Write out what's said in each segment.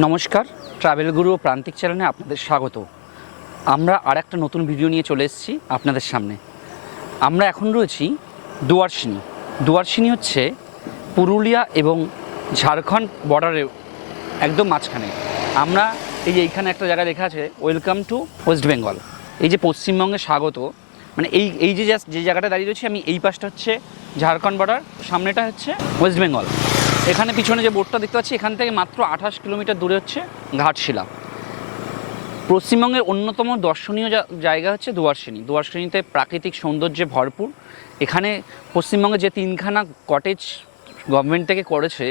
নমস্কার, ট্রাভেল গুরু ও প্রান্তিক চ্যানেলে আপনাদের স্বাগত। আমরা আর একটা নতুন ভিডিও নিয়ে চলে এসেছি আপনাদের সামনে। আমরা এখন রয়েছি দুয়ারসিনি। দুয়ারসিনি হচ্ছে পুরুলিয়া এবং ঝাড়খণ্ড বর্ডারে একদম মাঝখানে। আমরা এই যে এইখানে একটা জায়গা লেখা আছে ওয়েলকাম টু ওয়েস্ট বেঙ্গল। এই যে পশ্চিমবঙ্গে স্বাগত, মানে এই যে জায়গাটা দাঁড়িয়ে রয়েছে আমি, এই পাশটা হচ্ছে ঝাড়খণ্ড বর্ডার, সামনেটা হচ্ছে ওয়েস্ট বেঙ্গল। এখানে পিছনে যে বোর্ডটা দেখতে পাচ্ছি, এখান থেকে মাত্র 28 কিলোমিটার দূরে হচ্ছে ঘাটশিলা। পশ্চিমবঙ্গের অন্যতম দর্শনীয় জায়গা হচ্ছে দুয়ারসিনি। দুয়ারসিনিতে প্রাকৃতিক সৌন্দর্যে ভরপুর। এখানে পশ্চিমবঙ্গে যে 3খানা কটেজ গভর্নমেন্ট থেকে করেছে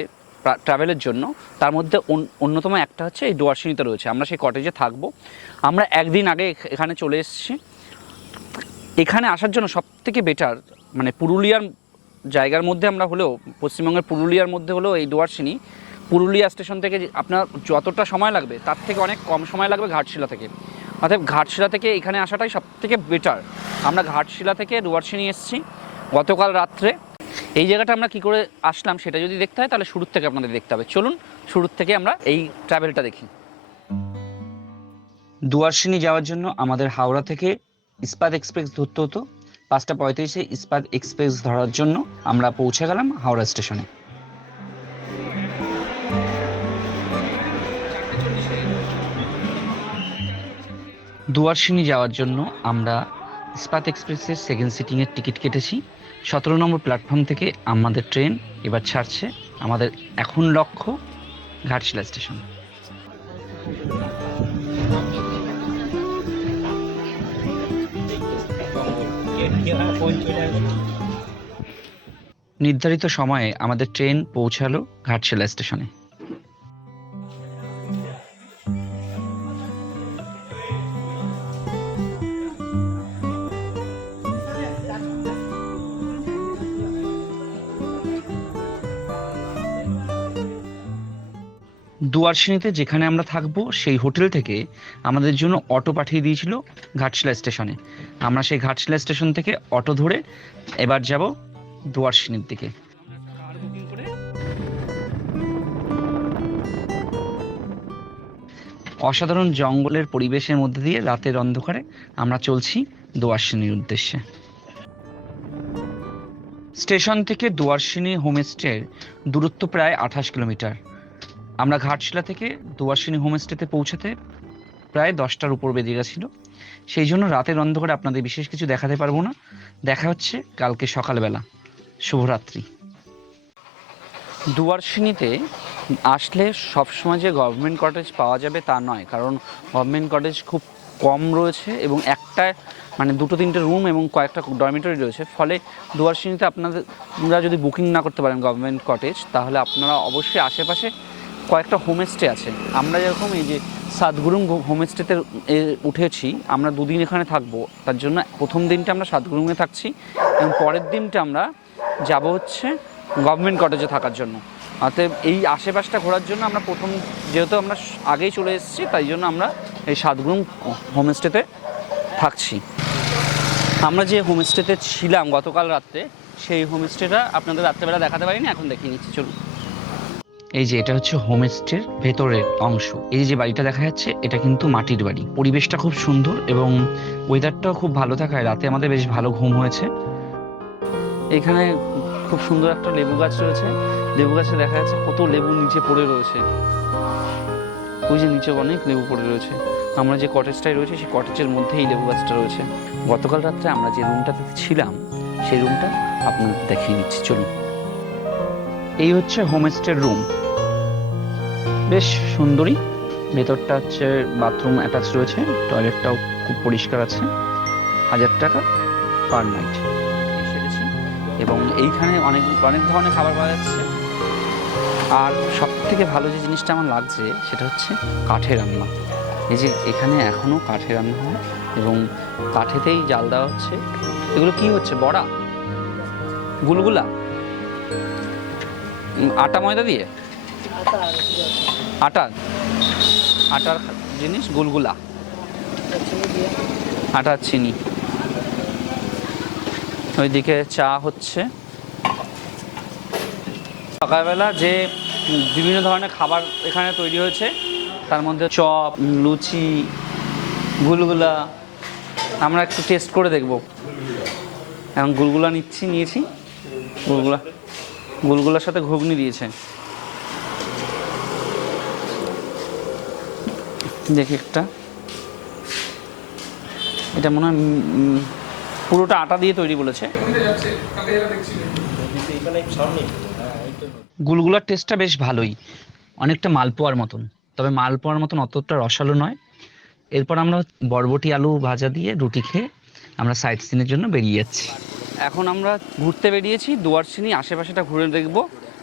ট্রাভেলের জন্য, তার মধ্যে অন্যতম একটা হচ্ছে এই দুয়ারসিনিতে রয়েছে। আমরা সেই কটেজে থাকবো। আমরা একদিন আগে এখানে চলে এসেছি। এখানে আসার জন্য সবথেকে বেটার, মানে পুরুলিয়ার জায়গার মধ্যে আমরা হলেও, পশ্চিমবঙ্গের পুরুলিয়ার মধ্যে হলেও এই দুয়ারসিনি, পুরুলিয়া স্টেশন থেকে আপনার যতটা সময় লাগবে তার থেকে অনেক কম সময় লাগবে ঘাটশিলা থেকে। অর্থাৎ ঘাটশিলা থেকে এখানে আসাটাই সবথেকে বেটার। আমরা ঘাটশিলা থেকে দুয়ারসিনি এসেছি গতকাল রাত্রে। এই জায়গাটা আমরা কী করে আসলাম সেটা যদি দেখতে হয় তাহলে শুরুর থেকে আপনাদের দেখতে হবে। চলুন শুরুর থেকে আমরা এই ট্রাভেলটা দেখি। দুয়ারসিনি যাওয়ার জন্য আমাদের হাওড়া থেকে ইস্পাত এক্সপ্রেস ধরতে হতো। 5:35 ইস্পাত এক্সপ্রেস ধরার জন্য আমরা পৌঁছে গেলাম হাওড়া স্টেশনে। দুয়ারসিনি যাওয়ার জন্য আমরা ইস্পাত এক্সপ্রেসের সেকেন্ড সিটিংয়ের টিকিট কেটেছি। 17 নম্বর প্ল্যাটফর্ম থেকে আমাদের ট্রেন এবার ছাড়ছে। আমাদের এখন লক্ষ্য ঘাটশিলা স্টেশন। নির্ধারিত সময়ে আমাদের ট্রেন পৌঁছালো ঘাটশিলা স্টেশনে। দুয়ারসিনিতে যেখানে আমরা থাকবো সেই হোটেল থেকে আমাদের জন্য অটো পাঠিয়ে দিয়েছিল ঘাটশিলা স্টেশনে। আমরা সেই ঘাটশিলা স্টেশন থেকে অটো ধরে এবার যাব দুয়ারসিনির দিকে। অসাধারণ জঙ্গলের পরিবেশের মধ্যে দিয়ে রাতের অন্ধকারে আমরা চলছি দুয়ারসিনির উদ্দেশ্যে। স্টেশন থেকে দুয়ারসিনি হোমস্টের দূরত্ব প্রায় 28 কিলোমিটার। আমরা ঘাটশিলা থেকে দুয়ারসিনি হোমস্টেতে পৌঁছাতে প্রায় 10টার উপর বেজে গেছিল। সেই জন্য রাতের অন্ধকারে আপনাদের বিশেষ কিছু দেখাতে পারবো না। দেখা হচ্ছে কালকে সকালবেলা। শুভরাত্রি। দুয়ারসিনিতে আসলে সবসময় যে গভর্নমেন্ট কটেজ পাওয়া যাবে তা নয়, কারণ গভর্নমেন্ট কটেজ খুব কম রয়েছে এবং একটায় মানে 2-3টে রুম এবং কয়েকটা ডরমিটরি রয়েছে। ফলে দুয়ারসিনিতে আপনারা যদি বুকিং না করতে পারেন গভর্নমেন্ট কটেজ, তাহলে আপনারা অবশ্যই আশেপাশে কয়েকটা হোমস্টে আছে। আমরা যেরকম এই যে সাতগুরুং হোমস্টেতে উঠেছি, আমরা 2 দিন এখানে থাকবো। তার জন্য প্রথম দিনটা আমরা সাতগুরুংয়ে থাকছি এবং পরের দিনটা আমরা যাব হচ্ছে গভর্নমেন্ট কটেজে থাকার জন্য। অতএব এই আশেপাশটা ঘোরার জন্য আমরা যেহেতু আমরা আগেই চলে এসেছি, তাই জন্য আমরা এই সাতগুরুং হোমস্টেতে থাকছি। আমরা যে হোমস্টেতে ছিলাম গতকাল রাত্রে, সেই হোমস্টেটা আপনাদের রাত্রেবেলা দেখাতে পারিনি, এখন দেখিয়ে নিচ্ছি চলুন। এই যে এটা হচ্ছে হোমস্টের ভেতরের অংশ। এই যে বাড়িটা দেখা যাচ্ছে, এটা কিন্তু মাটির বাড়ি। পরিবেশটা খুব সুন্দর এবং ওয়েদারটাও খুব ভালো থাকায় রাতে আমাদের বেশ ভালো ঘুম হয়েছে। এখানে খুব সুন্দর একটা লেবু গাছ রয়েছে। লেবু গাছে দেখা যাচ্ছে কত লেবু নিচে পড়ে রয়েছে। ওই যে নিচে অনেক লেবু পড়ে রয়েছে। আমরা যে কটেজটায় রয়েছে সেই কটেজের মধ্যে এই লেবু গাছটা রয়েছে। গতকাল রাত্রে আমরা যে রুমটাতে ছিলাম সেই রুমটা আপনাদের দেখিয়ে নিচ্ছি চলুন। এই হচ্ছে হোমস্টের রুম, বেশ সুন্দরী। ভেতরটা হচ্ছে বাথরুম অ্যাটাচ রয়েছে, টয়লেটটাও খুব পরিষ্কার আছে। 1000 টাকা পার নাইট সেরেছি এবং এইখানে অনেক ধরনের খাবার পাওয়া যাচ্ছে। আর সব থেকে ভালো যে জিনিসটা আমার লাগছে সেটা হচ্ছে কাঠে রান্না। এই যে এখানে এখনও কাঠে রান্না হয় এবং কাঠেতেই জাল দেওয়া হচ্ছে। এগুলো কি হচ্ছে? বড়া, গুলগুলা, আটা ময়দা দিয়ে আটার জিনিস গুলগুলা, আটার চিনি। ওইদিকে চা হচ্ছে। সকালবেলা যে বিভিন্ন ধরনের খাবার এখানে তৈরি হয়েছে তার মধ্যে চপ, লুচি, গুলগুলা আমরা একটু টেস্ট করে দেখব। এখন গুলগুলা নিয়েছি গুলগুলার সাথে ঘুগনি দিয়েছে। দেখি একটা, এটা মনে হয় পুরোটা আটা দিয়ে তৈরি বলেছে। গুলগুলার টেস্টটা বেশ ভালোই, অনেকটা মালপোয়ার মতন, তবে মালপোয়ার মতন অতটা রসালো নয়। এরপর আমরা বরবটি আলু ভাজা দিয়ে রুটি খেয়ে আমরা সাইট সিনের জন্য বেরিয়ে যাচ্ছি। এখন আমরা ঘুরতে বেরিয়েছি দুয়ারসিনি, আশেপাশেটা ঘুরে দেখব।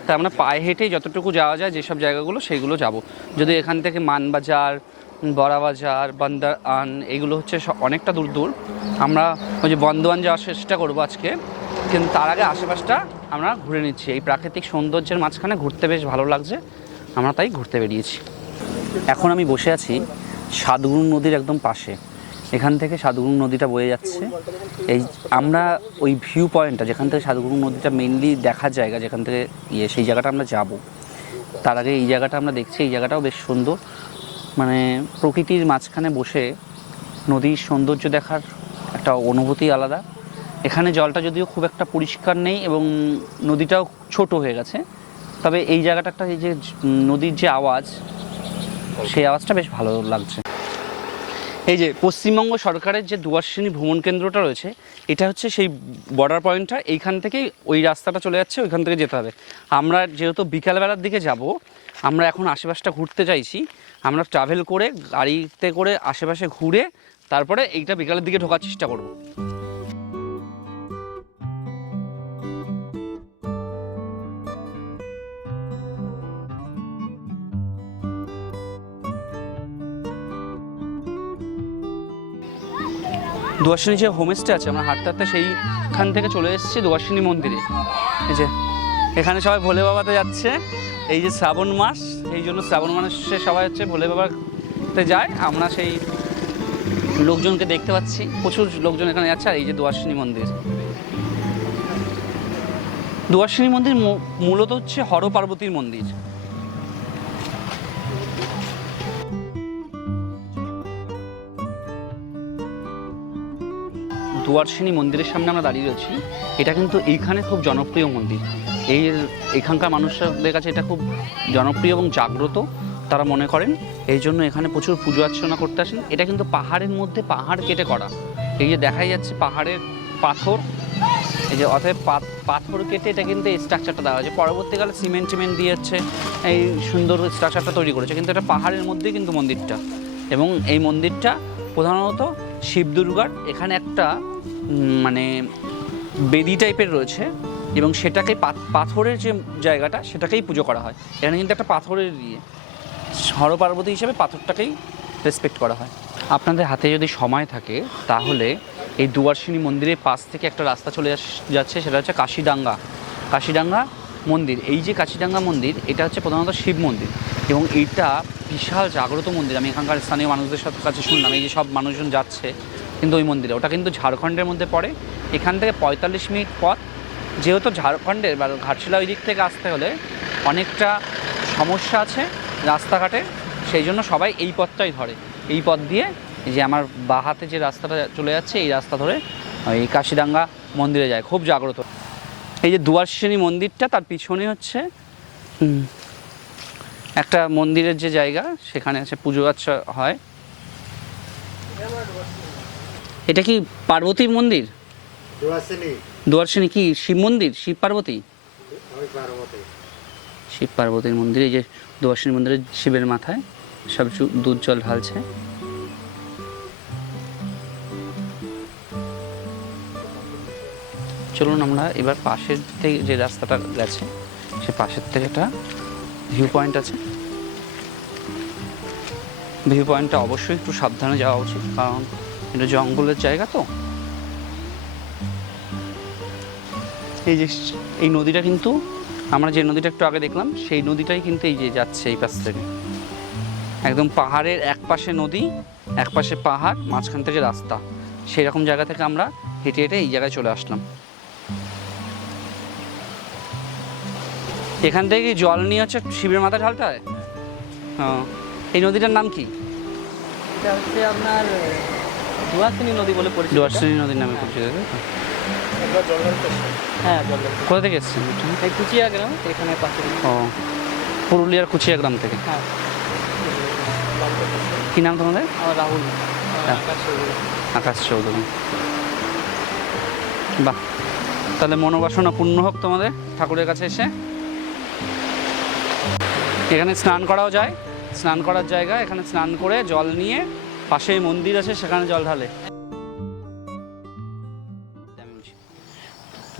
তাই আমরা পায়ে হেঁটেই যতটুকু যাওয়া যায় যেসব জায়গাগুলো সেইগুলো যাব। যদি এখান থেকে মানবাজার, বড়াবাজার, বান্দারআন এগুলো হচ্ছে অনেকটা দূর দূর। আমরা ওই যে বন্দোয়ান যাওয়ার চেষ্টা করবো আজকে, কিন্তু তার আগে আশেপাশটা আমরা ঘুরে নিচ্ছি। এই প্রাকৃতিক সৌন্দর্যের মাঝখানে ঘুরতে বেশ ভালো লাগছে, আমরা তাই ঘুরতে বেরিয়েছি। এখন আমি বসে আছি সাতগুরু নদীর একদম পাশে। এখান থেকে সাতগুরু নদীটা বয়ে যাচ্ছে। এই আমরা ওই ভিউ পয়েন্টটা যেখান থেকে সাতগুরু নদীটা মেইনলি দেখার জায়গা, যেখান থেকে সেই জায়গাটা আমরা যাব। তার আগে এই জায়গাটা আমরা দেখছি, এই জায়গাটাও বেশ সুন্দর। মানে প্রকৃতির মাঝখানে বসে নদীর সৌন্দর্য দেখার একটা অনুভূতি আলাদা। এখানে জলটা যদিও খুব একটা পরিষ্কার নেই এবং নদীটাও ছোট হয়ে গেছে, তবে এই জায়গাটা একটা, এই যে নদীর যে আওয়াজ, সেই আওয়াজটা বেশ ভালো লাগছে। এই যে পশ্চিমবঙ্গ সরকারের যে দুয়ারসিনি ভ্রমণ কেন্দ্রটা রয়েছে, এটা হচ্ছে সেই বর্ডার পয়েন্টটা। এইখান থেকেই ওই রাস্তাটা চলে যাচ্ছে, ওইখান থেকে যেতে হবে। আমরা যেহেতু বিকালবেলার দিকে যাব, আমরা এখন আশেপাশটা ঘুরতে চাইছি। আমরা ট্রাভেল করে গাড়িতে করে আশেপাশে ঘুরে তারপরে এইটা বিকালের দিকে ঢোকার চেষ্টা করব। দুয়ারসিনি যে হোমস্টে আছে, আমরা হাঁটতে হাঁটতে সেইখান থেকে চলে এসেছি দুয়ারসিনি মন্দিরে। এই যে এখানে সবাই ভোলে বাবাতে যাচ্ছে। এই যে শ্রাবণ মাস, এই জন্য শ্রাবণ মাসে সবাই হচ্ছে ভোলে বাবাতে যায়। আমরা সেই লোকজনকে দেখতে পাচ্ছি, প্রচুর লোকজন এখানে যাচ্ছে। আর এই যে দুয়ারসিনি মন্দির, দুয়ারসিনি মন্দির মূলত হচ্ছে হর পার্বতীর মন্দির। দুয়ারসিনি মন্দিরের সামনে আমরা দাঁড়িয়ে রয়েছি। এটা কিন্তু এইখানে খুব জনপ্রিয় মন্দির। এখানকার মানুষদের কাছে এটা খুব জনপ্রিয় এবং জাগ্রত তারা মনে করেন, এই জন্য এখানে প্রচুর পুজো অর্চনা করতে আসেন। এটা কিন্তু পাহাড়ের মধ্যে পাহাড় কেটে করা। এই যে দেখাই যাচ্ছে পাহাড়ের পাথর, এই যে অতএব পাথর কেটে এটা কিন্তু এই স্ট্রাকচারটা দেওয়া হয়েছে। পরবর্তীকালে সিমেন্ট দিয়ে হচ্ছে এই সুন্দর স্ট্রাকচারটা তৈরি করেছে, কিন্তু এটা পাহাড়ের মধ্যেই কিন্তু মন্দিরটা। এবং এই মন্দিরটা প্রধানত শিব দুর্গার এখানে একটা মানে বেদি টাইপের রয়েছে, এবং সেটাকে পাথরের যে জায়গাটা সেটাকেই পুজো করা হয়। এখানে কিন্তু একটা পাথরের দিয়ে হর পার্বতী হিসেবে পাথরটাকেই রেসপেক্ট করা হয়। আপনাদের হাতে যদি সময় থাকে তাহলে এই দুয়ারসিনি মন্দিরের পাশ থেকে একটা রাস্তা চলে যাচ্ছে, সেটা হচ্ছে কাশিডাঙ্গা মন্দির। এই যে কাশিডাঙ্গা মন্দির, এটা হচ্ছে প্রধানত শিব মন্দির এবং এইটা বিশাল জাগ্রত মন্দির। আমি এখানকার স্থানীয় মানুষদের কাছে শুনলাম, এই যে সব মানুষজন যাচ্ছে কিন্তু ওই মন্দিরে। ওটা কিন্তু ঝাড়খণ্ডের মধ্যে পড়ে। এখান থেকে 45 মিনিট পথ। যেহেতু ঝাড়খণ্ডের বা ঘাটশিলা ওই দিক থেকে আসতে হলে অনেকটা সমস্যা আছে রাস্তাঘাটে, সেই জন্য সবাই এই পথটাই ধরে। এই পথ দিয়ে এই যে আমার বাঁ হাতে যে রাস্তাটা চলে যাচ্ছে, এই রাস্তা ধরে এই কাশিডাঙ্গা মন্দিরে যায়, খুব জাগ্রত। এই যে দুয়ারসিনি মন্দিরটা, তার পিছনে হচ্ছে একটা মন্দিরের যে জায়গা, সেখানে আছে পুজো আচ্ছা হয়। এটা কি পার্বতীর মন্দির? দুয়ারসিনি কি শিব মন্দির? শিব পার্বতী? শিব পার্বতীর মন্দির। এই যে দুয়ারসিনি মন্দিরের শিবের মাথায় সব দুধ জল ঢালছে। চলুন আমরা এবার পাশের থেকে যে রাস্তাটা গেছে, সে পাশের থেকে একটা ভিউ পয়েন্ট আছে। ভিউ পয়েন্টটা অবশ্যই একটু সাবধানে যাওয়া উচিত, কারণ এটা জঙ্গলের জায়গা। তো এই যে এই নদীটা কিন্তু আমরা যে নদীটা একটু আগে দেখলাম, সেই নদীটাই কিন্তু এই যে যাচ্ছে এই পাশ থেকে। একদম পাহাড়ের এক পাশে নদী, এক পাশে পাহাড়, মাঝখান থেকে রাস্তা। সেই রকম জায়গা থেকে আমরা হেঁটে হেঁটে এই জায়গায় চলে আসলাম। এখান থেকে জল নিয়ে হচ্ছে শিবের মাথায় ঢালতে হয়। হ্যাঁ, এই নদীটার নাম কি? এটা হচ্ছে আপনার দুয়াশিনী নদী বলে পরিচিত। দুয়াশিনী নদীর নামে পরিচিত, তাই তো? হ্যাঁ, জল কোথা থেকে এসেছেন? এই কুচিয়া গ্রাম, এখানে পাশে। ও, পুরুলিয়ার কুচিয়া গ্রাম থেকে। হ্যাঁ। কী নাম তোমাদের? আমার রাহুল। হ্যাঁ। আকাশ চৌধুরী। বাহ, তাহলে মনোবাসনা পূর্ণ হোক তোমাদের ঠাকুরের কাছে এসে। এখানে স্নান করাও যায়, স্নান করার জায়গা। এখানে স্নান করে জল নিয়ে পাশেই মন্দির আছে, সেখানে জল ঢালে।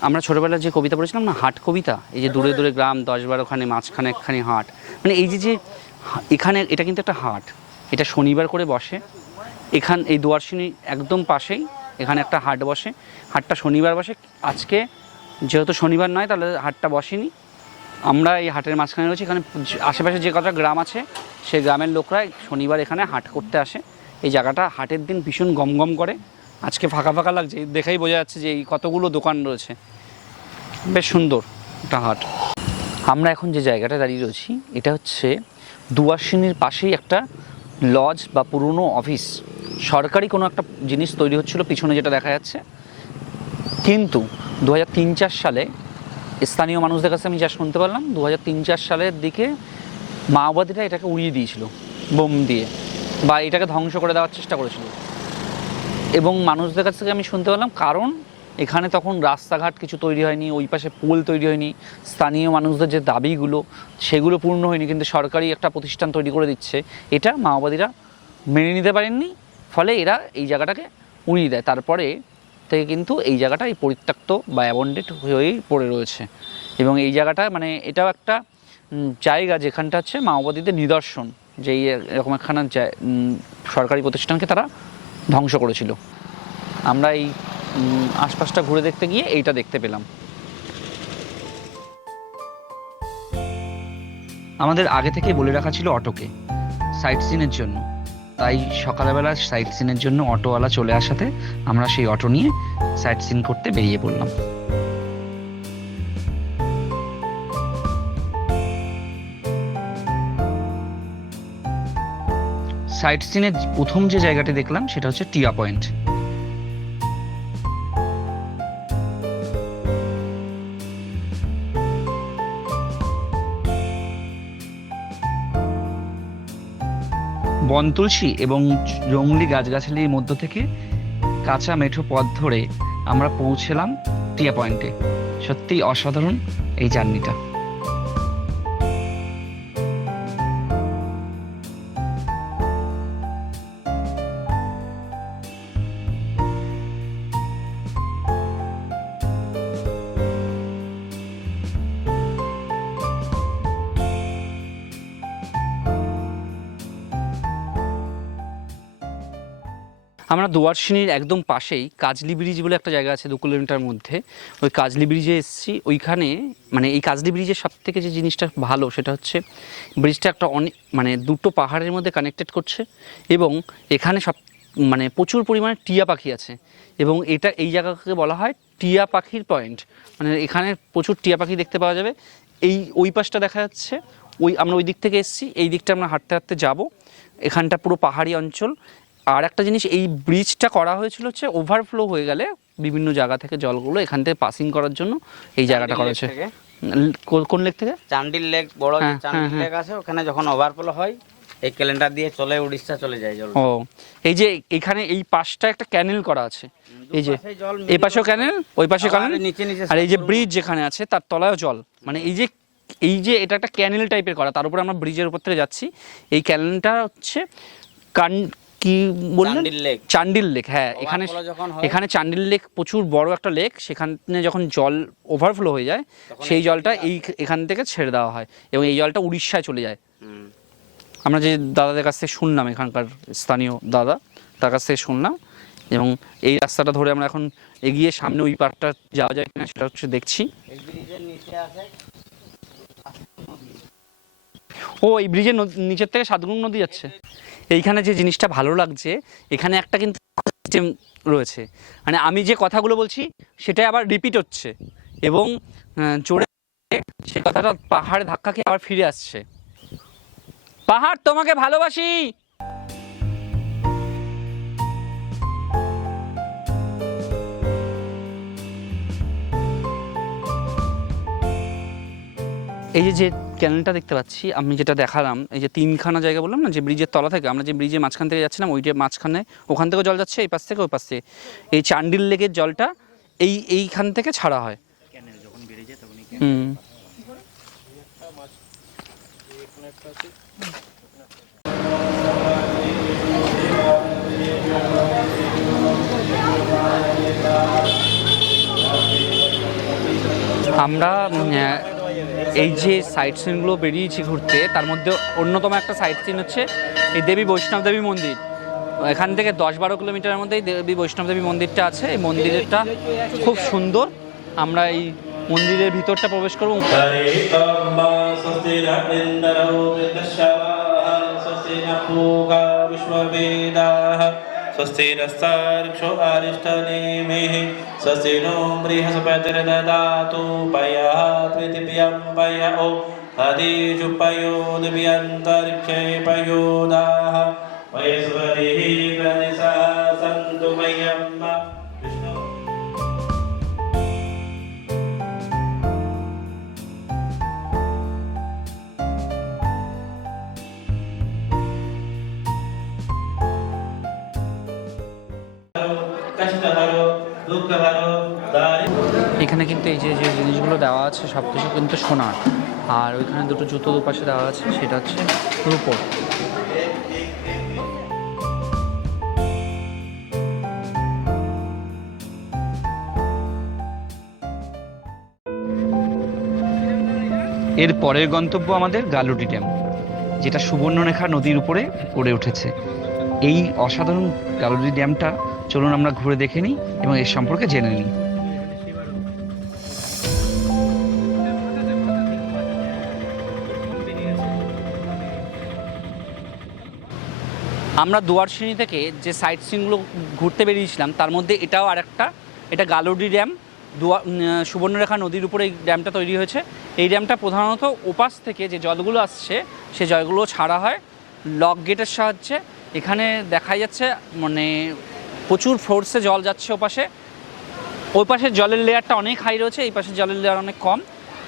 আমরা ছোটোবেলায় যে কবিতা পড়েছিলাম না, হাট কবিতা, এই যে দূরে দূরে গ্রাম 10-12খানি, মাঝখানে একখানি হাট, মানে এই যে এখানে এটা কিন্তু একটা হাট। এটা শনিবার করে বসে। এই দুয়ারসিনী একদম পাশেই এখানে একটা হাট বসে। হাটটা শনিবার বসে। আজকে যেহেতু শনিবার নয়, তাহলে হাটটা বসেনি। আমরা এই হাটের মাঝখানে রয়েছি। এখানে আশেপাশে যে কটা গ্রাম আছে, সেই গ্রামের লোকরা শনিবার এখানে হাট করতে আসে। এই জায়গাটা হাটের দিন ভীষণ গমগম করে। আজকে ফাঁকা ফাঁকা লাগছে, দেখেই বোঝা যাচ্ছে যে এই কতগুলো দোকান রয়েছে। বেশ সুন্দর একটা হাট। আমরা এখন যে জায়গাটা দাঁড়িয়ে রয়েছি, এটা হচ্ছে দুয়ারসিনীর পাশেই একটা লজ বা পুরনো অফিস। সরকারি কোনো একটা জিনিস তৈরি হচ্ছিল পিছনে, যেটা দেখা যাচ্ছে। কিন্তু 2003-04 সালে স্থানীয় মানুষদের কাছে আমি যা শুনতে পারলাম, 2003-04 সালের দিকে মাওবাদীরা এটাকে উড়িয়ে দিয়েছিল বোম দিয়ে, বা এটাকে ধ্বংস করে দেওয়ার চেষ্টা করেছিল। এবং মানুষদের কাছ থেকে আমি শুনতে পেলাম, কারণ এখানে তখন রাস্তাঘাট কিছু তৈরি হয়নি, ওই পাশে পুল তৈরি হয়নি, স্থানীয় মানুষদের যে দাবিগুলো সেগুলো পূর্ণ হয়নি, কিন্তু সরকারি একটা প্রতিষ্ঠান তৈরি করে দিচ্ছে, এটা মাওবাদীরা মেনে নিতে পারেননি। ফলে এরা এই জায়গাটাকে উড়িয়ে দেয়। তারপরে থেকে কিন্তু এই জায়গাটা এই পরিত্যক্ত বা অ্যাবন্ডেড হয়েই পড়ে রয়েছে। এবং এই জায়গাটা মানে এটাও একটা জায়গা যেখানটা হচ্ছে মাওবাদীদের নিদর্শন, যে এরকম একখানা সরকারি প্রতিষ্ঠানকে তারা ধ্বংস করেছিল। আমরা এই আশপাশটা ঘুরে দেখতে গিয়ে এইটা দেখতে পেলাম। আমাদের আগে থেকে বলে রাখা ছিল অটোকে সাইট সিনের জন্য, তাই সকালবেলা সাইট সিনের জন্য অটোওয়ালা চলে আসাতে আমরা সেই অটো নিয়ে সাইট সিন করতে বেরিয়ে পড়লাম। সাইট সিনের প্রথম যে জায়গাটি দেখলাম সেটা হচ্ছে টিয়া পয়েন্ট। বনতুলসী এবং জংলি গাছগাছালির মধ্য থেকে কাঁচা মেঠো পথ ধরে আমরা পৌঁছলাম টিয়া পয়েন্টে। সত্যিই অসাধারণ এই জার্নিটা। আমরা দুয়ারসিনীর একদম পাশেই কাজলি ব্রিজ বলে একটা জায়গা আছে 2 কিলোমিটার মধ্যে। ওই কাজলি ব্রিজে এসেছি। ওইখানে মানে এই কাজলি ব্রিজের সব থেকে যে জিনিসটা ভালো সেটা হচ্ছে ব্রিজটা একটা অনেক মানে দুটো পাহাড়ের মধ্যে কানেক্টেড করছে, এবং এখানে মানে প্রচুর পরিমাণে টিয়া পাখি আছে। এবং এই জায়গাকে বলা হয় টিয়া পাখির পয়েন্ট। মানে এখানে প্রচুর টিয়া পাখি দেখতে পাওয়া যাবে। ওই পাশটা দেখা যাচ্ছে, আমরা ওই দিক থেকে এসেছি, এই দিকটা আমরা হাঁটতে হাঁটতে যাবো। এখানটা পুরো পাহাড়ি অঞ্চল। আর একটা জিনিস, এই ব্রিজটা করা হয়েছিল হচ্ছে ওভারফ্লো হয়ে গেলে বিভিন্ন জায়গা থেকে জলগুলো এখান থেকে পাসিং করার জন্য এই জায়গাটা করা হয়েছে। কোন লেক থেকে? চান্ডিল লেক, বড় চান্ডিল লেক আছে, ওখানে যখন ওভারফ্লো হয় এই ক্যালেন্ডার দিয়ে চলে উড়িষ্যা চলে যায় জল। ও, এই যে এখানে এই পাশটা একটা ক্যানেল করা আছে, এই যে এই পাশেও ক্যানেল, ওই পাশে ক্যানেল, আর এই যে ব্রিজ যেখানে আছে তার তলায়ও জল। মানে এই যে এটা একটা ক্যানেল টাইপের করা, তার উপরে আমরা ব্রিজের উপর থেকে যাচ্ছি। এই ক্যানেলটা হচ্ছে কি বললেন? চান্ডিল লেক। হ্যাঁ, এখানে চান্ডিল লেক প্রচুর বড় একটা লেক। সেখানে যখন জল ওভারফ্লো হয়ে যায়, সেই জলটা এখান থেকে ছেড়ে দেওয়া হয় এবং এই জলটা উড়িষ্যায় চলে যায়। আমরা যে দাদাদের কাছ থেকে শুনলাম, এখানকার স্থানীয় দাদা, তার কাছ থেকে শুনলাম। এবং এই রাস্তাটা ধরে আমরা এখন এগিয়ে সামনে ওই পার্কটা যাওয়া যায় কিনা সেটা হচ্ছে দেখছি। ও, এই ব্রিজের নিচের থেকে সাতগুণ নদী যাচ্ছে। এইখানে যে জিনিসটা ভালো লাগছে, এখানে একটা কিন্তু সিস্টেম রয়েছে। মানে আমি যে কথাগুলো বলছি সেটাই আবার রিপিট হচ্ছে, এবং জোরে সে কথাটা পাহাড়ে ধাক্কা খেয়ে আবার ফিরে আসছে। পাহাড় তোমাকে ভালোবাসি। এই যে ক্যানেলটা দেখতে পাচ্ছি, আমি যেটা দেখালাম, এই যে তিনখানা জায়গা বললাম না, যে ব্রিজের তলা থেকে আমরা যে ব্রিজের মাঝখান থেকে যাচ্ছিলাম, ওইটা মাঝখানে ওখান থেকে জল যাচ্ছে এই পাশ থেকে ওই পাশ থেকে। এই চান্ডিল লেকের জলটা এইখান থেকে ছাড়া হয়। হুম। আমরা এই যে সাইট সিনগুলো বেরিয়েছি ঘুরতে, তার মধ্যে অন্যতম একটা সাইট সিন হচ্ছে এই দেবী বৈষ্ণব দেবী মন্দির। এখান থেকে 10-12 কিলোমিটারের মধ্যেই দেবী বৈষ্ণব দেবী মন্দিরটা আছে। এই মন্দিরটা খুব সুন্দর। আমরা এই মন্দিরের ভিতরটা প্রবেশ করবো। स्वस्ति नस्तार्क्ष्यो अरिष्टनेमिः स्वस्ति नो बृहस्पतिर्ददातु पयः पृथिव्यां पयो अदिजुपयो दिव्यन्तरिक्षे पयोदाः वयस्पतिः गणेशः सन्तु मह्यं विष्णु। এখানে কিন্তু এই যে যে জিনিসগুলো দেওয়া আছে সব কিছু কিন্তু সোনার, আর ওইখানে দুটো জুতো দুপাশে দেওয়া আছে, সেটা হচ্ছে রূপোর। এর পরের গন্তব্য আমাদের গালুডি ড্যাম, যেটা সুবর্ণরেখা নদীর উপরে গড়ে উঠেছে। এই অসাধারণ গালুডি ড্যামটা চলুন আমরা ঘুরে দেখে নিই এবং এর সম্পর্কে জেনে নিই। আমরা দুয়ারসিনি থেকে যে সাইট সিনগুলো ঘুরতে বেরিয়েছিলাম, তার মধ্যে এটাও আরেকটা। এটা গালুডি ড্যাম, সুবর্ণরেখা নদীর উপরে এই ড্যামটা তৈরি হয়েছে। এই ড্যামটা প্রধানত ওপাশ থেকে যে জলগুলো আসছে সে জলগুলো ছাড়া হয় লক গেটের সাহায্যে। এখানে দেখা যাচ্ছে মানে প্রচুর ফোর্সে জল যাচ্ছে ওপাশে। ওই পাশের জলের লেয়ারটা অনেক হাই রয়েছে, এই পাশের জলের লেয়ার অনেক কম,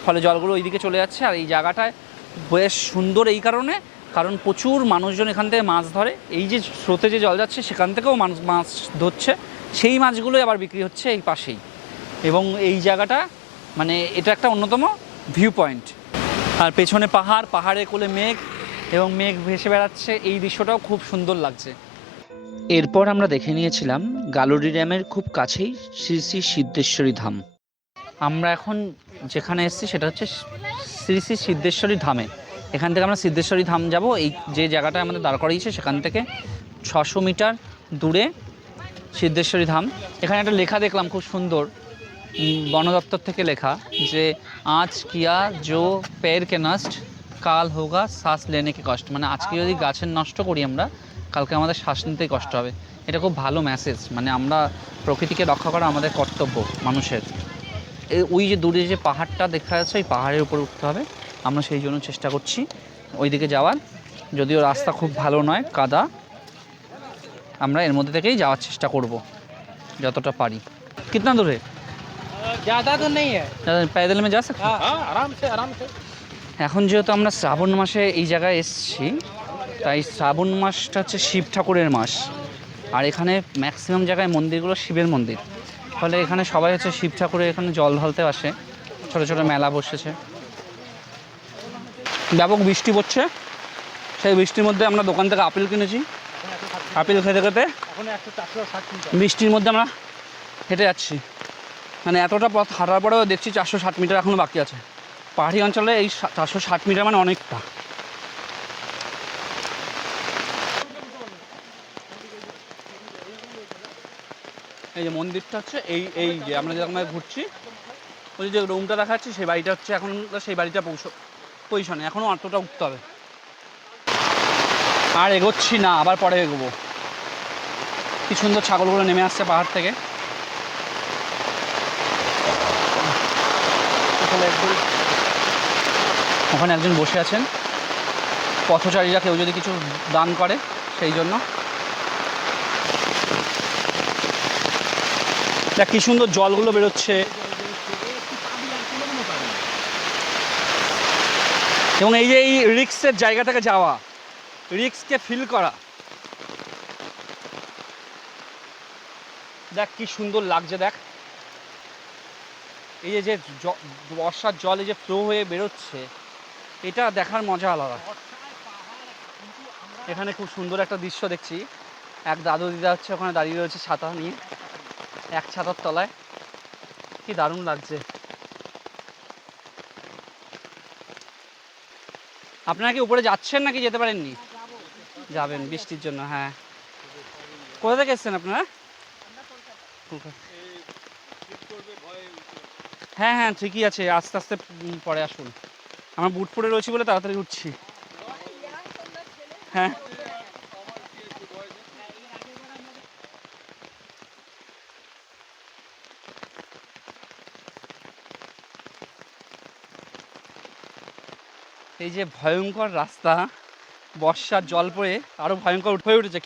ফলে জলগুলো ওইদিকে চলে যাচ্ছে। আর এই জায়গাটায় বেশ সুন্দর এই কারণ প্রচুর মানুষজন এখান থেকে মাছ ধরে। এই যে স্রোতে যে জল যাচ্ছে সেখান থেকেও মানুষ মাছ ধরছে, সেই মাছগুলোই আবার বিক্রি হচ্ছে এই পাশেই। এবং এই জায়গাটা মানে এটা একটা অন্যতম ভিউ পয়েন্ট। আর পেছনে পাহাড়ে কোলে মেঘ, এবং মেঘ ভেসে বেড়াচ্ছে, এই দৃশ্যটাও খুব সুন্দর লাগছে। এরপর আমরা দেখে নিয়েছিলাম গালুডি ড্যামের খুব কাছেই শ্রী শ্রী সিদ্ধেশ্বরী ধাম। আমরা এখন যেখানে এসেছি সেটা হচ্ছে শ্রী শ্রী সিদ্ধেশ্বরী ধামে। এখান থেকে আমরা সিদ্ধেশ্বরী ধাম যাব। এই যে জায়গাটা আমাদের দাঁড় করিয়েছে সেখান থেকে 600 মিটার দূরে সিদ্ধেশ্বরী ধাম। এখানে একটা লেখা দেখলাম খুব সুন্দর, বন দপ্তর থেকে লেখা, যে আজ কিয়া জো পেড় কে নষ্ট কাল হোগা শ্বাস লেনে কে কষ্ট। মানে আজকে যদি গাছের নষ্ট করি আমরা, কালকে আমাদের শ্বাস নিতেই কষ্ট হবে। এটা খুব ভালো মেসেজ, মানে আমরা প্রকৃতিকে রক্ষা করা আমাদের কর্তব্য মানুষের। ওই যে দূরে যে পাহাড়টা দেখা যাচ্ছে, ওই পাহাড়ের উপরে উঠতে হবে। আমরা সেই জন্য চেষ্টা করছি ওইদিকে যাওয়ার, যদিও রাস্তা খুব ভালো নয়, কাদা। আমরা এর মধ্যে থেকেই যাওয়ার চেষ্টা করব যতটা পারি। কিতনা দূরে? ज़्यादा तो नहीं है। पैदल में जा सकते? हाँ आराम से आराम से। এখন যেহেতু আমরা শ্রাবণ মাসে এই জায়গায় এসেছি, তাই শ্রাবণ মাসটা হচ্ছে শিব ঠাকুরের মাস। আর এখানে ম্যাক্সিমাম জায়গায় মন্দিরগুলো শিবের মন্দির, ফলে এখানে সবাই হচ্ছে শিব ঠাকুরের এখানে জল ঢালতে আসে। ছোটো ছোটো মেলা বসেছে, ব্যাপক বৃষ্টি পড়ছে। সেই বৃষ্টির মধ্যে আমরা দোকান থেকে আপেল কিনেছি। আপেল খেতে খেতে বৃষ্টির মধ্যে আমরা হেঁটে যাচ্ছি। মানে এতটা পথ হাঁটার পরেও দেখছি 460 মিটার এখনও বাকি আছে। পাহাড়ি অঞ্চলে এই 460 মিটার মানে অনেকটা। এই যে মন্দিরটা হচ্ছে এই যে আমরা যেরকম ঘুরছি, ওই যে রুমটা দেখাচ্ছি, সেই বাড়িটা হচ্ছে এখন সেই বাড়িটা পজিশনে। এখনও অতটা উঠতে হবে, আর এগোচ্ছি না, আবার পরে এগোবো। কি সুন্দর ছাগলগুলো নেমে আসছে পাহাড় থেকে। ওখানে একজন বসে আছেন, পথচারীরা কেউ যদি কিছু দান করে সেই জন্য। দেখ কি সুন্দর জলগুলো বেরোচ্ছে, এবং এই যে এই রিক্সের জায়গাটাকে যাওয়া, রিক্সকে ফিল করা, দেখ কি সুন্দর লাগছে। দেখ এই যে বর্ষার জল এই যে ফ্লো হয়ে বেরোচ্ছে, এটা দেখার মজা আলাদা। এখানে খুব সুন্দর একটা দৃশ্য দেখছি, এক দাদু দিদা হচ্ছে ওখানে দাঁড়িয়ে রয়েছে ছাতা নিয়ে, এক ছাতার তলায়, কি দারুণ লাগছে। আপনারা কি উপরে যাচ্ছেন নাকি যেতে পারেননি? যাবেন বৃষ্টির জন্য। হ্যাঁ, কোথা থেকে এসছেন আপনারা? হ্যাঁ হ্যাঁ ঠিকই আছে, আস্তে আস্তে পরে আসুন। আমরা বুট পরে রয়েছি বলে তাড়াতাড়ি উঠছি। হ্যাঁ এই যে ভয়ঙ্কর রাস্তা, বর্ষার জল পড়ে আরও ভয়ঙ্কর হয়ে উঠেছে,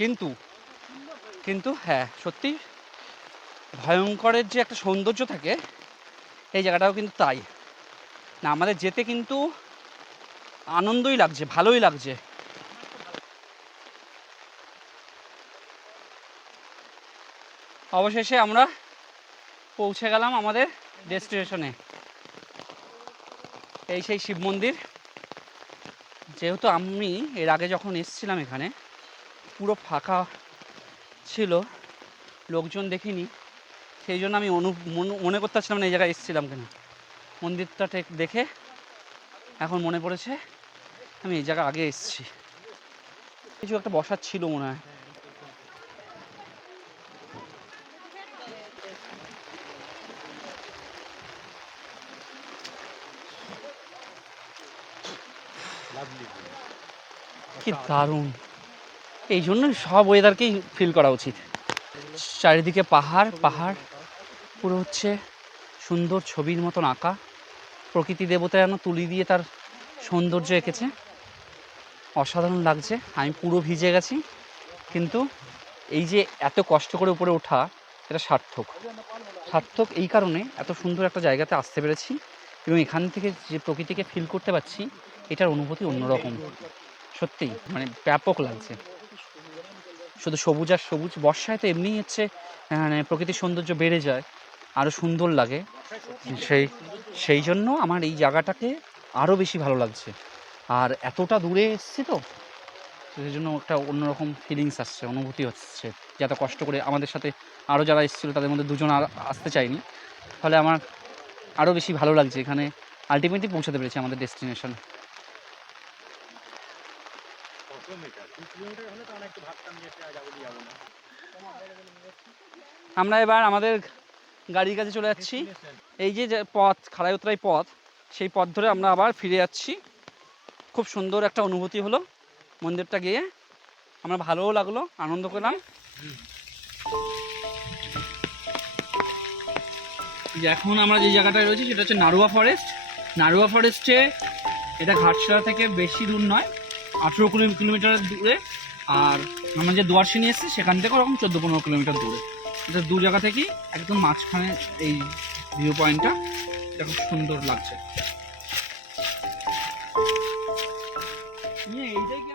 কিন্তু হ্যাঁ সত্যি ভয়ঙ্করের যে একটা সৌন্দর্য থাকে এই জায়গাটাও কিন্তু তাই না। আমাদের যেতে কিন্তু আনন্দই লাগছে, ভালোই লাগছে। অবশেষে আমরা পৌঁছে গেলাম আমাদের ডেস্টিনেশনে। এই সেই শিব মন্দির। যেহেতু আমি এর আগে যখন এসেছিলাম এখানে পুরো ফাঁকা ছিল, লোকজন দেখিনি, সেই জন্য আমি মনে করতে পারছিলাম না এই জায়গায় এসেছিলাম কিনা। মন্দিরটা দেখে এখন মনে পড়েছে আমি এই জায়গায় আগে এসেছি। কিছু একটা বসার ছিল মনে হয়। কি দারুণ! এই জন্যই সব ওয়েদারকেই ফিল করা উচিত। চারিদিকে পাহাড় পাহাড়, পুরো হচ্ছে সুন্দর ছবির মতন আঁকা। প্রকৃতি দেবতা যেন তুলি দিয়ে তার সৌন্দর্য এঁকেছে, অসাধারণ লাগছে। আমি পুরো ভিজে গেছি, কিন্তু এই যে এত কষ্ট করে উপরে ওঠা, এটা সার্থক এই কারণে এত সুন্দর একটা জায়গাতে আসতে পেরেছি, এবং এখান থেকে যে প্রকৃতিকে ফিল করতে পারছি, এটার অনুভূতি অন্যরকম। সত্যিই মানে ব্যাপক লাগছে। শুধু সবুজ আর সবুজ। বর্ষায় তো এমনিই হচ্ছে মানে প্রকৃতির সৌন্দর্য বেড়ে যায়, আরও সুন্দর লাগে। সেই জন্য আমার এই জায়গাটাকে আরও বেশি ভালো লাগছে। আর এতটা দূরে এসেছি তো, সেই জন্য একটা অন্যরকম ফিলিংস আসছে, অনুভূতি হচ্ছে। যে এত কষ্ট করে আমাদের সাথে আরও যারা এসেছিলো তাদের মধ্যে দুজন আর আসতে চায়নি, ফলে আমার আরও বেশি ভালো লাগছে। এখানে আলটিমেটলি পৌঁছাতে পেরেছি আমাদের ডেস্টিনেশনে। আমরা এবার আমাদের গাড়ির কাছে চলে যাচ্ছি। এই যে পথ, খাড়াই উতরাই পথ, সেই পথ ধরে আমরা আবার ফিরে যাচ্ছি। খুব সুন্দর একটা অনুভূতি হলো মন্দিরটা গিয়ে, আমরা ভালোও লাগলো, আনন্দ করলাম। এখন আমরা যে জায়গাটায় রয়েছি সেটা হচ্ছে নারুয়া ফরেস্ট। নারুয়া ফরেস্টে এটা ঘাটশিলা থেকে বেশি দূর নয়, 18 কিলোমিটার দূরে। আর আমরা যে দুয়ারসিনি এসেছি সেখান থেকে ওরকম 14-15 কিলোমিটার দূরে। এটা দু জায়গা থেকেই একদম মাঝখানে এই ভিউ পয়েন্টটা, এটা খুব সুন্দর লাগছে। এইটাই কি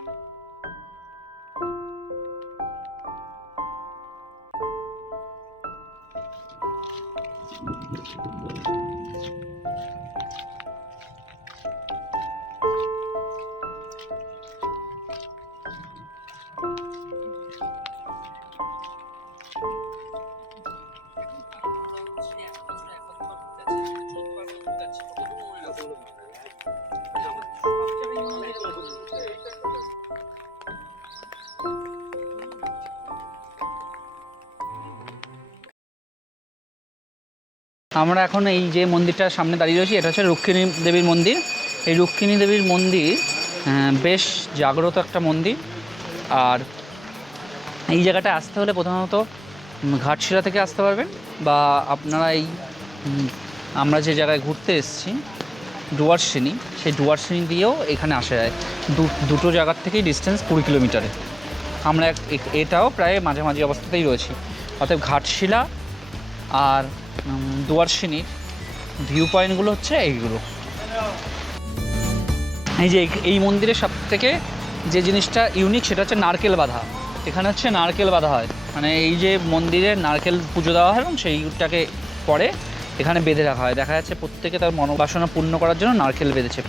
আমরা এখন এই যে মন্দিরটার সামনে দাঁড়িয়ে রয়েছি, এটা হচ্ছে রুক্মিণী দেবীর মন্দির। এই রুক্মিণী দেবীর মন্দির বেশ জাগ্রত একটা মন্দির। আর এই জায়গাটা আসতে হলে প্রধানত ঘাটশিলা থেকে আসতে পারবেন, বা আপনারা এই আমরা যে জায়গায় ঘুরতে এসেছি ডুয়ার্সিনি, সেই ডুয়ার্সিনি দিয়েও এখানে আসা যায়। দুটো জায়গার থেকেই ডিস্টেন্স 20 কিলোমিটারে। আমরা এটাও প্রায় মাঝামাঝি অবস্থাতেই রয়েছি। অতএব ঘাটশিলা আর ডুয়ার্সিনির ভিউ পয়েন্টগুলো হচ্ছে এইগুলো। এই যে এই মন্দিরের সবথেকে যে জিনিসটা ইউনিক সেটা হচ্ছে নারকেল বাঁধা। এখানে হচ্ছে নারকেল বাঁধা হয়, মানে এই যে মন্দিরে নারকেল পুজো দেওয়া হয় এবং সেইটাকে পরে এখানে বেঁধে রাখা হয়। দেখা যাচ্ছে প্রত্যেকে তার মনোবাসনা পূর্ণ করার জন্য নারকেল বেঁধেছে,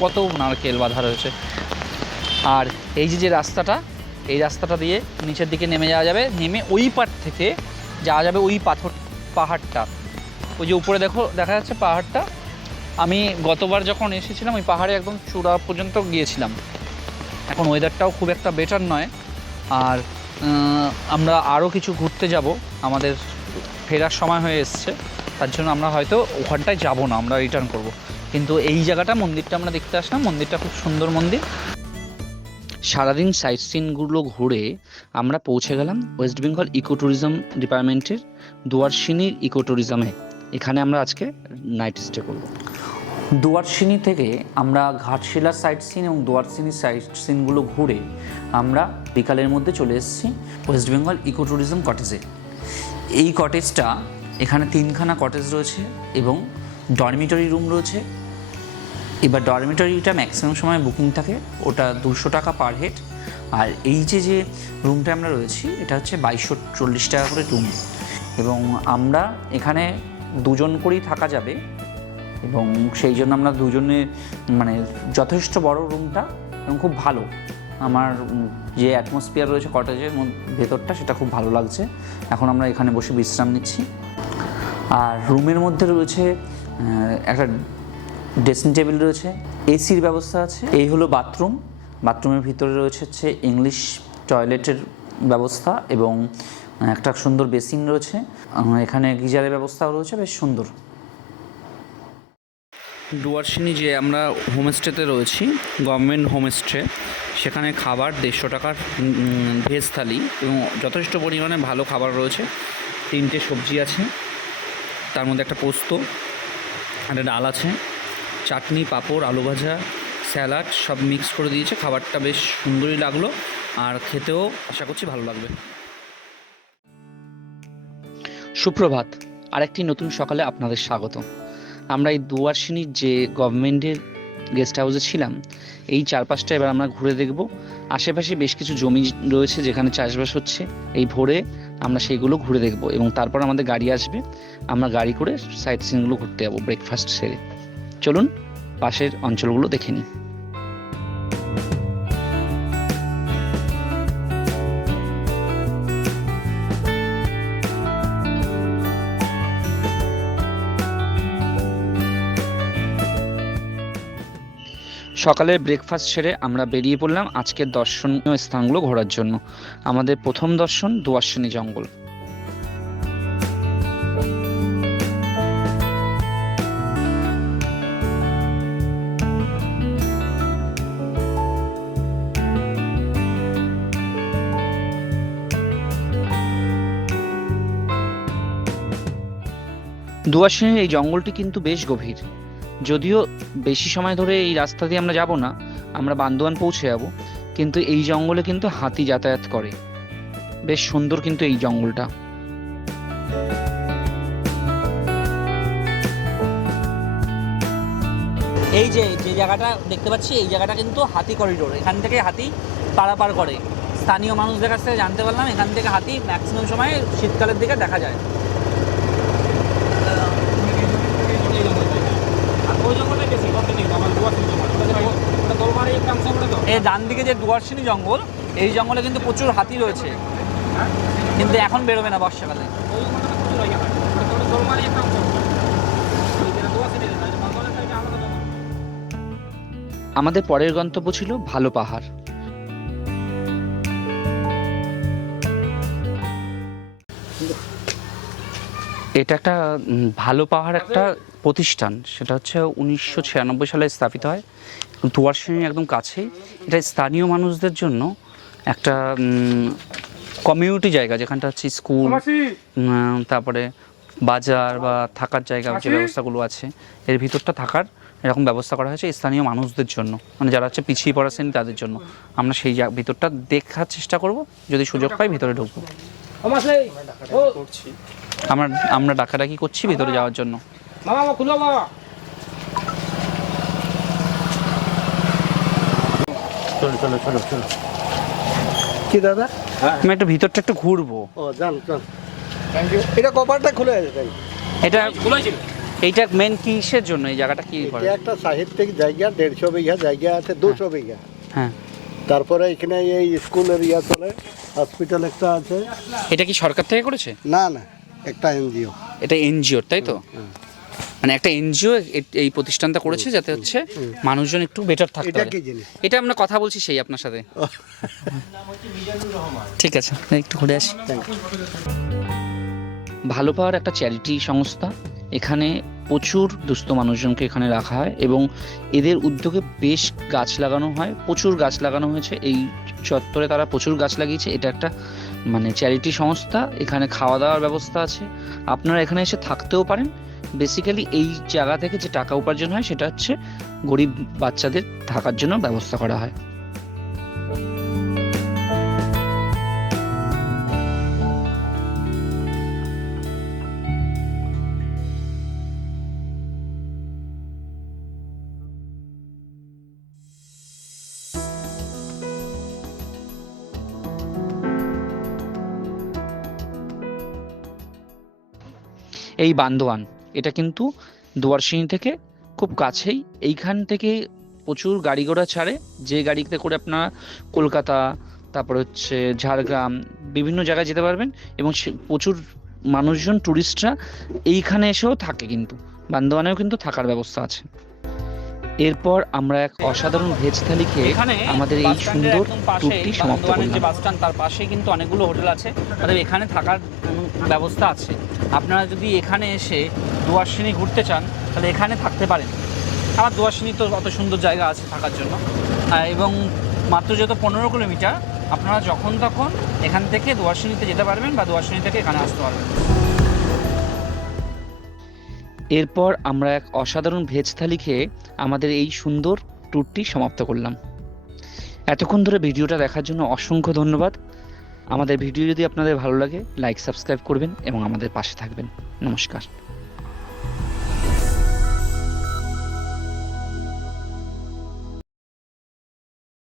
কত নারকেল বাঁধা রয়েছে। আর এই যে রাস্তাটা, এই রাস্তাটা দিয়ে নিচের দিকে নেমে যাওয়া যাবে, নেমে ওই পার থেকে যাওয়া যাবে ওই পাহাড়টা। ওই যে উপরে দেখা যাচ্ছে পাহাড়টা। আমি গতবার যখন এসেছিলাম ওই পাহাড়ে একদম চূড়া পর্যন্ত গিয়েছিলাম। এখন ওয়েদারটাও খুব একটা বেটার নয়, আর আমরা আরও কিছু ঘুরতে যাব, আমাদের ফেরার সময় হয়ে এসছে, তার জন্য আমরা হয়তো ওখানটায় যাব না, আমরা রিটার্ন করব। কিন্তু এই জায়গাটা, মন্দিরটা আমরা দেখতে আসলাম, মন্দিরটা খুব সুন্দর মন্দির। সারাদিন সাইট সিনগুলো ঘুরে আমরা পৌঁছে গেলাম ওয়েস্ট বেঙ্গল ইকো ট্যুরিজম ডিপার্টমেন্টের ডুয়ার্সিনির ইকো ট্যুরিজমে। এখানে আমরা আজকে নাইট স্টে করব। ডুয়ার্সিনি থেকে আমরা ঘাটশিলা সাইট সিন এবং ডুয়ার্সিনি সাইট সিনগুলো ঘুরে আমরা বিকালের মধ্যে চলে এসেছি ওয়েস্ট বেঙ্গল ইকো ট্যুরিজম কটেজে। এই কটেজটা, এখানে 3খানা কটেজ রয়েছে এবং ডরমিটরি রুম রয়েছে। এবার ডরমিটরিটা ম্যাক্সিমাম সময় বুকিং থাকে, ওটা 200 টাকা পার হেড। আর এই যে রুমটা আমরা রয়েছি, এটা হচ্ছে 2240 টাকা করে রুম। এবং আমরা এখানে 2 জন করেই থাকা যাবে, এবং সেই জন্য আমরা 2 জনে, মানে যথেষ্ট বড় রুমটা এবং খুব ভালো। আমার যে অ্যাটমসফিয়ার রয়েছে কটেজের ভেতরটা, সেটা খুব ভালো লাগছে। এখন আমরা এখানে বসে বিশ্রাম নিচ্ছি। আর রুমের মধ্যে রয়েছে একটা ড্রেসিং টেবিল রয়েছে, এসির ব্যবস্থা আছে। এই হলো বাথরুম। বাথরুমের ভিতরে রয়েছে হচ্ছে ইংলিশ টয়লেটের ব্যবস্থা এবং একটা সুন্দর বেসিন রয়েছে। এখানে গিজারের ব্যবস্থাও রয়েছে, বেশ সুন্দর। ডুয়ার্সিনি যে আমরা হোমস্টেতে রয়েছি, গভর্নমেন্ট হোমস্টে, সেখানে খাবার 150 টাকার ভেজ থালি এবং যথেষ্ট পরিমাণে ভালো খাবার রয়েছে। 3টে সবজি আছে, তার মধ্যে একটা পোস্ত, একটা ডাল আছে, চাটনি, পাঁপড়, আলু ভাজা, স্যালাড সব মিক্স করে দিয়েছে। খাবারটা বেশ সুন্দরই লাগলো, আর খেতেও আশা করছি ভালো লাগবে। সুপ্রভাত, আরেকটি নতুন সকালে আপনাদের স্বাগত। আমরা এই ডুয়ার্সিনির যে গভর্নমেন্টের গেস্ট হাউসে ছিলাম, এই চারপাশটা এবার আমরা ঘুরে দেখব। আশেপাশে বেশ কিছু জমি রয়েছে যেখানে চাষবাস হচ্ছে, এই ভোরে আমরা সেইগুলো ঘুরে দেখব এবং তারপর আমাদের গাড়ি আসবে, আমরা গাড়ি করে সাইট সিনগুলো ঘুরতে যাবো ব্রেকফাস্ট সেরে। চলুন পাশের অঞ্চলগুলো দেখে নিই। সকালের ব্রেকফাস্ট সেরে আমরা বেরিয়ে পড়লাম আজকের দর্শনীয় স্থানগুলো ঘোরার জন্য। আমাদের প্রথম দর্শন ডুয়ার্সিনি জঙ্গল। ডুয়ার্সিনির এই জঙ্গলটি কিন্তু বেশ গভীর। যদিও বেশি সময় ধরে এই রাস্তা দিয়ে আমরা যাব না, আমরা বান্দোয়ান পৌঁছে যাব, কিন্তু এই জঙ্গলে কিন্তু হাতি যাতায়াত করে। বেশ সুন্দর কিন্তু এই জঙ্গলটা। এই যে জায়গাটা দেখতে পাচ্ছি, এই জায়গাটা কিন্তু হাতি করিডোর। এখান থেকে হাতি পারাপার করে। স্থানীয় মানুষদের কাছ থেকে জানতে পারলাম এখান থেকে হাতি ম্যাক্সিমাম সময় শীতকালের দিকে দেখা যায়। এই ডান দিকে যে ডুয়ার্সিনি জঙ্গল, এই জঙ্গলে কিন্তু প্রচুর হাতি রয়েছে, কিন্তু এখন বেরোবে না বর্ষাকালে। আমাদের পরের গন্তব্য ছিল ভালো পাহাড়। এটা একটা ভালো পাহাড় একটা প্রতিষ্ঠান, সেটা হচ্ছে 1996 সালে স্থাপিত হয় ডুয়ার্সিনির একদম কাছেই। এটা স্থানীয় মানুষদের জন্য একটা কমিউনিটি জায়গা, যেখানটা হচ্ছে স্কুল, তারপরে বাজার বা থাকার জায়গা যে ব্যবস্থাগুলো আছে, এর ভিতরটা থাকার এরকম ব্যবস্থা করা হয়েছে স্থানীয় মানুষদের জন্য, মানে যারা হচ্ছে পিছিয়ে পড়া শ্রেণী তাদের জন্য। আমরা সেই ভিতরটা দেখার চেষ্টা করব, যদি সুযোগ পাই ভিতরে ঢুকবো। আমরা ডাকাডাকি করছি ভিতরে যাওয়ার জন্য। কি দাদা? আমি একটু ভিতরটা একটু ঘুরবো। ও যান যান, থ্যাংক ইউ। এটা কপারটা খুলে আছে তাই? এটা এইটা মেন কিসের জন্য, এই জায়গাটা কি করে? এটা একটা সাহিত্যিক জায়গা, 150 বিঘা জায়গা আছে, 200 বিঘা। হ্যাঁ, তারপরে এখানে এই স্কুলের ইয়া চলে, হসপিটাল একটা আছে। এটা কি সরকার থেকে করেছে? না না, একটা এনজিও। এটা এনজিও, তাই তো? মানে একটা এনজিও এই প্রতিষ্ঠানটা করেছে যাতে হচ্ছে মানুষজন একটু বেটার থাকতে এটা পারে। কি জিনিস? এটা আমরা কথা বলছি সেই আপনার সাথে। ঠিক আছে, একটু ঘুরে আসি। ভালো পাওয়ার একটা চ্যারিটি সংস্থা, এখানে প্রচুর দুস্থ মানুষজনকে এখানে রাখা হয় এবং এদের উদ্যোগে বেশ গাছ লাগানো হয়, প্রচুর গাছ লাগানো হয়েছে এই চত্বরে, তারা প্রচুর গাছ লাগিয়েছে। এটা একটা মানে চ্যারিটি সংস্থা, এখানে খাওয়া দাওয়ার ব্যবস্থা আছে, আপনারা এখানে এসে থাকতেও পারেন। বেসিক্যালি এই জায়গা থেকে যে টাকা উপার্জন হয় সেটা হচ্ছে গরিব বাচ্চাদের থাকার জন্য ব্যবস্থা করা হয়। এই বান্দোয়ান, এটা কিন্তু দুয়ারসিনি থেকে খুব কাছেই। এইখান থেকে প্রচুর গাড়ি ঘোড়া ছাড়ে, যে গাড়িতে করে আপনারা কলকাতা, তারপর হচ্ছে ঝাড়গ্রাম, বিভিন্ন জায়গায় যেতে পারবেন। এবং প্রচুর মানুষজন, ট্যুরিস্টরা এইখানে এসেও থাকে, কিন্তু বান্দোয়ানেও কিন্তু থাকার ব্যবস্থা আছে। এরপর আমরা এক অসাধারণ ভেজ থালি খেয়ে আমাদের এই সুন্দর ট্যুরটি সমাপ্ত করলাম। যে বাস স্ট্যান্ড তার পাশেই কিন্তু অনেকগুলো হোটেল আছে, অর্থাৎ এখানে থাকার ব্যবস্থা আছে। আপনারা যদি এখানে এসে দুয়ারসিনি ঘুরতে চান তাহলে এখানে থাকতে পারেন। আমার দুয়ারসিনি তো অত সুন্দর জায়গা আছে থাকার জন্য, এবং মাত্র যত 15 কিলোমিটার, আপনারা যখন তখন এখান থেকে দুয়ারসিনিতে যেতে পারবেন বা দুয়ারসিনি থেকে এখানে আসতে পারবেন। এরপর আমরা এক অসাধারণ ভেজ থালি খেয়ে আমাদের এই সুন্দর ট্যুরটি সমাপ্ত করলাম। এতক্ষণ ধরে ভিডিওটা দেখার জন্য অসংখ্য ধন্যবাদ। আমাদের ভিডিও যদি আপনাদের ভালো লাগে, লাইক সাবস্ক্রাইব করবেন এবং আমাদের পাশে থাকবেন। নমস্কার।